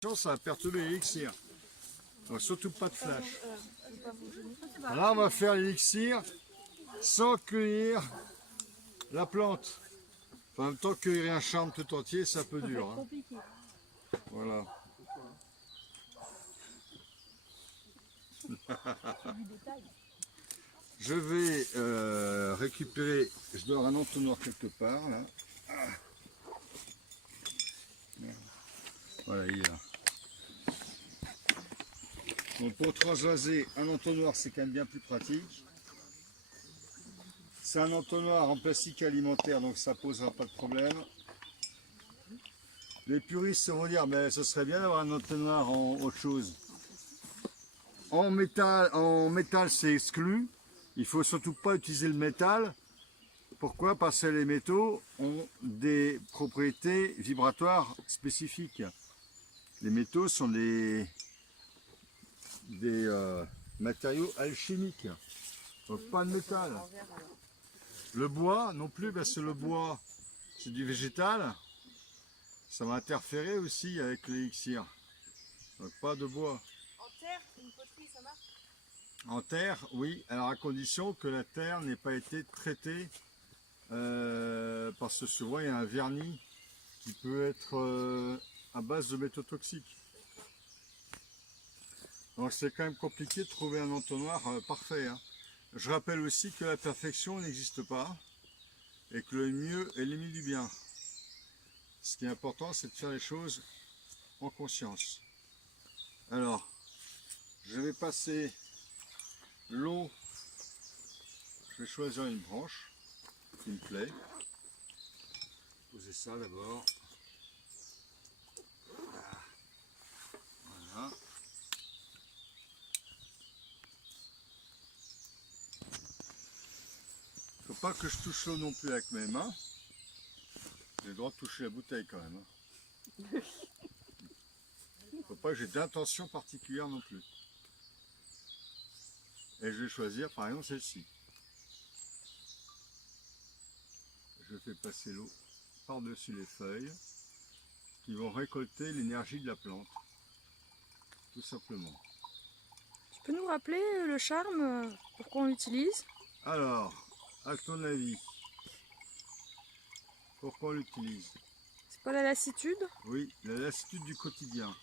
Ça va perturber l'élixir. Donc surtout pas de flash. Là on va faire l'élixir sans cueillir la plante. Enfin, en même temps cueillir un charme tout entier, c'est un peu dur. Hein. Voilà. Je vais récupérer, je dois avoir un entonnoir quelque part là. Voilà, il est là. Donc pour transvaser un entonnoir, c'est quand même bien plus pratique. C'est un entonnoir en plastique alimentaire, donc ça ne posera pas de problème. Les puristes vont dire, mais ce serait bien d'avoir un entonnoir en autre chose. En métal c'est exclu. Il ne faut surtout pas utiliser le métal. Pourquoi? Parce que les métaux ont des propriétés vibratoires spécifiques. Les métaux sont des matériaux alchimiques. Donc pas de métal. Le bois non plus, parce que le bois c'est du végétal. Ça va interférer aussi avec l'élixir. Donc pas de bois. En terre, une poterie, ça marche? En terre, oui, alors à condition que la terre n'ait pas été traitée, parce que souvent il y a un vernis qui peut être à base de métaux toxiques. Donc c'est quand même compliqué de trouver un entonnoir parfait. Hein. Je rappelle aussi que la perfection n'existe pas et que le mieux est l'ennemi du bien. Ce qui est important, c'est de faire les choses en conscience. Alors, je vais passer l'eau, je vais choisir une branche qui me plaît. Poser ça d'abord. Voilà. Faut pas que je touche l'eau non plus avec mes mains. J'ai le droit de toucher la bouteille quand même. Hein. Faut pas que j'ai d'intention particulière non plus. Et je vais choisir par exemple celle-ci. Je fais passer l'eau par-dessus les feuilles qui vont récolter l'énergie de la plante. Tout simplement. Tu peux nous rappeler le charme, pourquoi on l'utilise? Alors, à ton avis, pourquoi on l'utilise? C'est pas la lassitude? Oui, la lassitude du quotidien.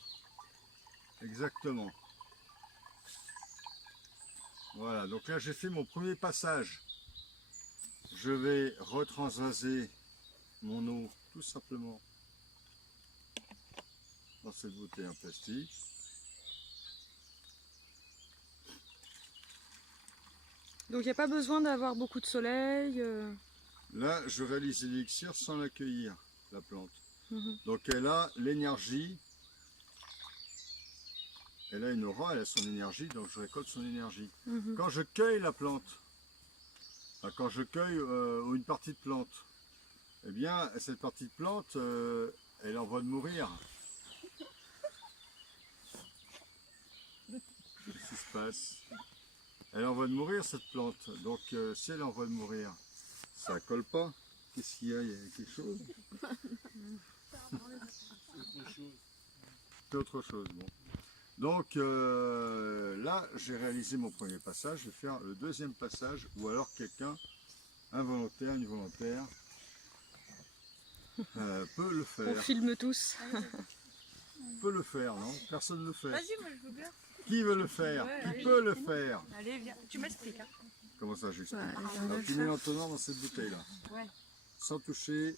Exactement. Voilà, donc là j'ai fait mon premier passage. Je vais retransvaser mon eau tout simplement dans cette bouteille en plastique. Donc il n'y a pas besoin d'avoir beaucoup de soleil. Là, je réalise l'élixir sans l'accueillir, la plante. Donc elle a l'énergie, elle a une aura, elle a son énergie, donc je récolte son énergie. Quand je cueille la plante, enfin, quand je cueille une partie de plante, eh bien cette partie de plante, elle est en voie de mourir. Qu'est-ce qui se passe? Elle est en voie de mourir cette plante, donc si elle est en voie de mourir, ça colle pas. Qu'est-ce qu'il y a? Il y a quelque chose? C'est autre chose, bon. Donc là, j'ai réalisé mon premier passage, je vais faire le deuxième passage, ou alors quelqu'un, un volontaire, une volontaire, peut le faire. On filme tous. Peut le faire, non? Personne ne le fait. Vas-y, moi je veux bien. Qui veut le faire? Ouais, Qui allez. peut le faire? Allez, viens. Tu m'expliques. Hein. Comment ça, j'explique? Ouais, Alors, tu mets l'entonnoir dans cette bouteille-là. Ouais. Sans toucher.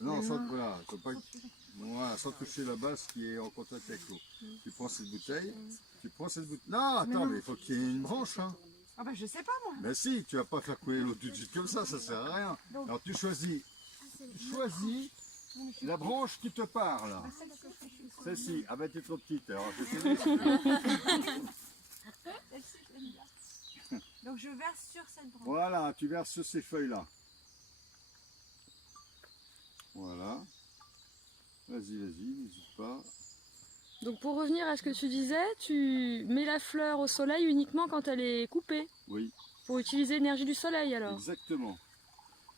Non, sans, voilà, faut pas, voilà, sans toucher la base qui est en contact avec l'eau. Tu prends cette bouteille. Tu prends cette bouteille. Non, attends, mais il faut qu'il y ait une branche. Hein. Ah bah je sais pas moi. Mais si, tu vas pas faire couler l'eau tout de suite comme ça sert à rien. Alors tu choisis la branche qui te parle. Celle-ci, ah ben t'es trop petite. Alors, Donc je verse sur cette branche. voilà, tu verses sur ces feuilles-là. Voilà. Vas-y, n'hésite pas. Donc pour revenir à ce que tu disais, tu mets la fleur au soleil uniquement quand elle est coupée. Oui. Pour utiliser l'énergie du soleil alors. Exactement.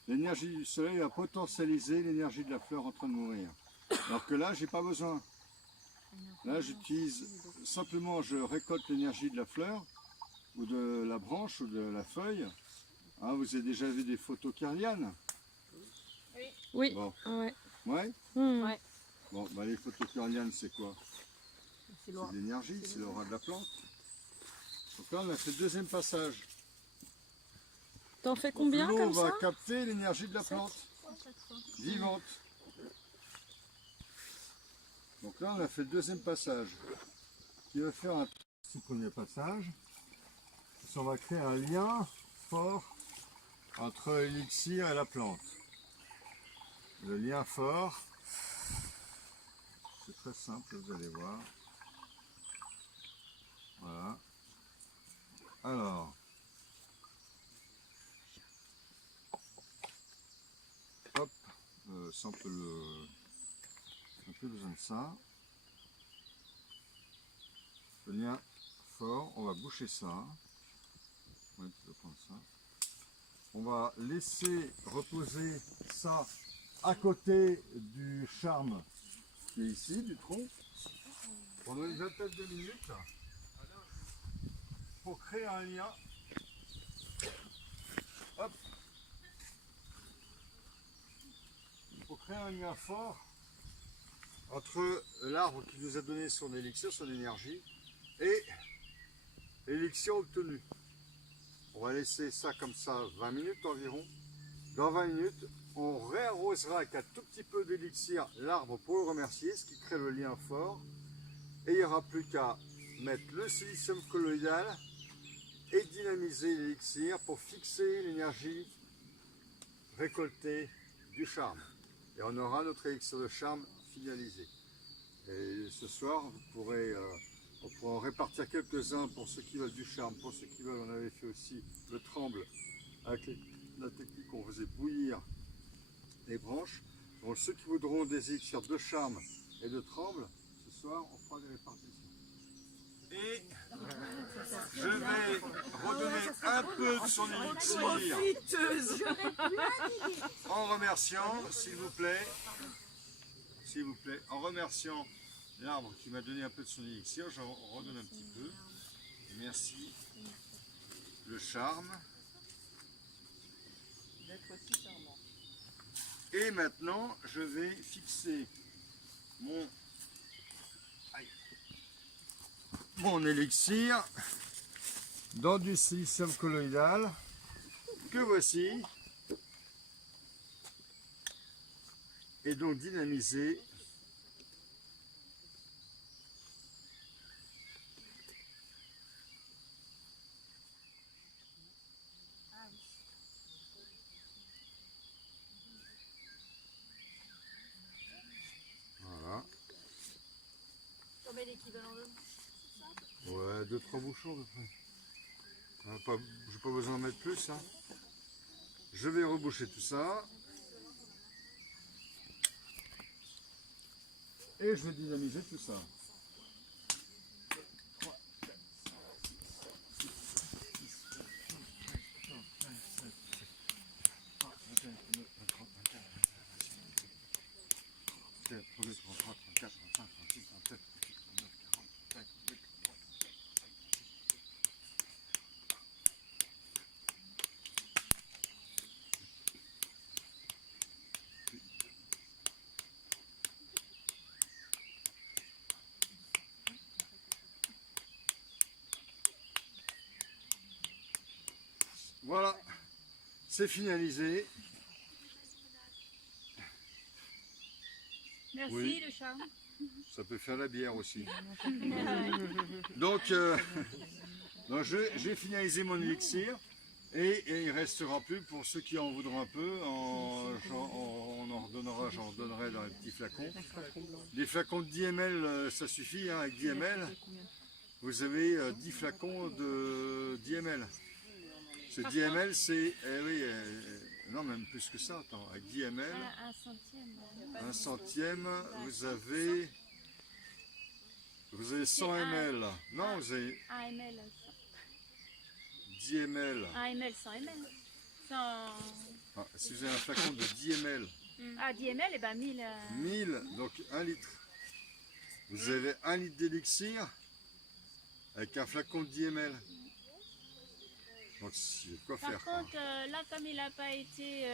L'énergie du soleil va potentialiser l'énergie de la fleur en train de mourir. Alors que là, j'ai pas besoin. Là, j'utilise simplement, je récolte l'énergie de la fleur, ou de la branche, ou de la feuille. Hein, vous avez déjà vu des photos carlianes? Oui. Bon. Ouais. Ouais? Ouais. Bon, bah, les photos carlianes, c'est quoi? C'est C'est l'énergie, c'est l'aura de la plante. Donc là, on a fait le deuxième passage. T'en fais combien L'eau comme va ça? capter l'énergie de la plante vivante. Donc là, on a fait le deuxième passage qui va faire un premier passage. On va créer un lien fort entre l'élixir et la plante. Le lien fort, c'est très simple, vous allez voir. Voilà. Alors, hop, ça on peut le... On n'a plus besoin de ça. Le lien fort, on va boucher ça. Ouais, tu peux prendre ça. On va laisser reposer ça à côté du charme qui est ici, du tronc, pendant une vingtaine de minutes pour créer un lien. Hop. Pour créer un lien fort entre l'arbre qui nous a donné son élixir, son énergie, et l'élixir obtenu. On va laisser ça comme ça 20 minutes environ. Dans 20 minutes, on réarrosera avec un tout petit peu d'élixir l'arbre pour le remercier, ce qui crée le lien fort. Et il n'y aura plus qu'à mettre le silicium colloïdal et dynamiser l'élixir pour fixer l'énergie récoltée du charme. Et on aura notre élixir de charme finalisé. Et ce soir, on pourra en répartir quelques-uns pour ceux qui veulent du charme, pour ceux qui veulent, on avait fait aussi le tremble avec la technique où on faisait bouillir les branches. Donc ceux qui voudront des élixirs de charme et de tremble, ce soir on fera des répartitions. Et je vais redonner un peu de son élixir en remerciant, s'il vous plaît, en remerciant l'arbre qui m'a donné un peu de son élixir, j'en redonne un petit peu. Merci. Le charme. D'être aussi charmant. Et maintenant, je vais fixer mon élixir dans du silicium colloïdal que voici. Et donc dynamiser voilà. On met l'équivalent de... Ouais, 2-3 bouchons de près. J'ai pas besoin d'en mettre plus. Hein. Je vais reboucher tout ça. Et je vais dynamiser tout ça. Voilà, c'est finalisé. Merci Oui. le charme. Ça peut faire la bière aussi. Donc, j'ai finalisé mon élixir et il ne restera plus pour ceux qui en voudront un peu. J'en redonnerai dans les petits flacons. Les flacons de 10 ml, ça suffit. Hein, avec 10 ml, vous avez 10 flacons de 10 ml. Ce 10 ml, c'est... non, même plus que ça. Attends, avec 10 ml, un centième, vous avez 100 ml. Non, vous avez 1 ml. 10 ml. 1 ml, 100 ml. 100... Ah, si vous avez un flacon de 10 ml, Ah, 10 ml, et ben 1000. 1000, donc 1 litre. Vous avez 1 litre d'élixir avec un flacon de 10 ml. Donc il y a de quoi Par faire. quoi. contre, là, comme il n'a pas été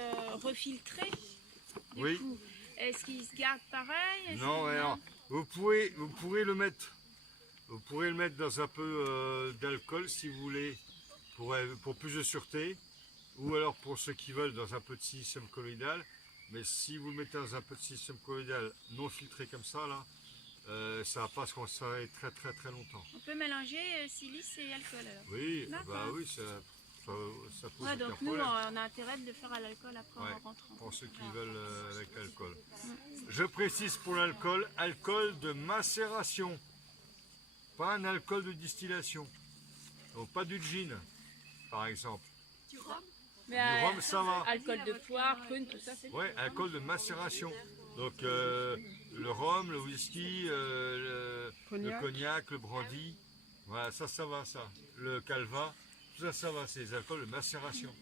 refiltré, du Oui. coup, est-ce qu'il se garde pareil? Est-ce Non, qu'il- mais alors, vous pourrez le mettre. Vous pourrez le mettre dans un peu d'alcool si vous voulez, pour plus de sûreté, ou alors pour ceux qui veulent dans un peu de silicium colloïdal. Mais si vous le mettez dans un peu de silicium colloïdal non filtré comme ça, là, ça va pas se conserver très très très longtemps. On peut mélanger silice et alcool alors. Oui, D'accord. bah oui, ça pose Ouais, aucun donc nous, problème. on a intérêt de le faire à l'alcool après Ouais, en rentrant. pour ceux qui veulent avec l'alcool. Je précise pour l'alcool, alcool de macération, pas un alcool de distillation. Donc pas du gin, par exemple. Mais Du rhum, ça va. alcool de poire, prune, tout ça, c'est Ouais, alcool de macération. Donc le rhum, le whisky, le cognac, le brandy, voilà, ça va, ça. Le calva, tout ça, ça va, c'est les alcools de macération.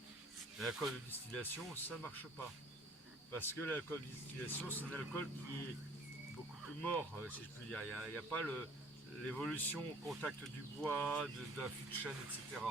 L'alcool de distillation, ça ne marche pas. Parce que l'alcool de distillation, c'est un alcool qui est beaucoup plus mort, si je puis dire. Il n'y a pas l'évolution au contact du bois, d'un fût de chêne, etc.